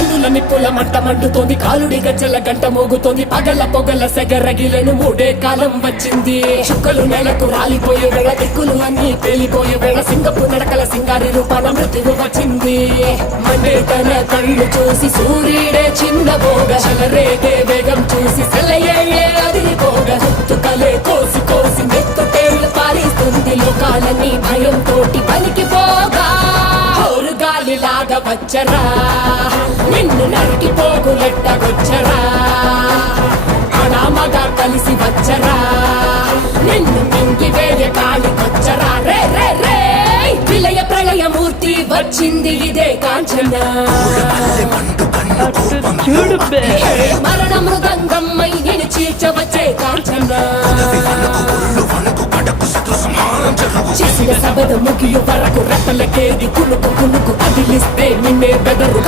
కన్నుల నిప్పుల మంట మండుతోంది, కాలుడి గజ్జల గంట మోగుతోంది, పగల పొగల సెగరగిలను మూడే కాలం వచ్చింది. చుక్కలు నెలకు రాలిపోయే వేళ, దిక్కులు అన్ని పేలిపోయే వేళ, సింగపు నడకల సింగారి రూపాన మృత్యువు వచ్చింది. మండే తన కళ్ళు చూసి సూర్యుడే చిన్నబోగ, చలరేగే వేగం చూసి సెలయేళ్ళే అదిరిపోగా, తుకలే కోసి కోసి మెత్తుటేళ్లు పారిస్తుంది, లోకాలని భయం తోటి పలికిపోగా. గాలిలాగా వచ్చరా, నిన్ను నరికి పోగులెట్టగొచ్చరా, అనామగా కలిసి వచ్చరా, నిన్ను మింగివేయ కాలికొచ్చరా. రే రే రే విలయ ప్రళయమూర్తి వచ్చింది ఇదే కాంచన, మరణ మృదంగమ్మై నేను చీల్చవచ్చే కాంచన. చేసిన సబద ముగియు వరకు రెప్పలకేది కునుకు కునుకు అదిలిస్తే నిన్నే బెదరు.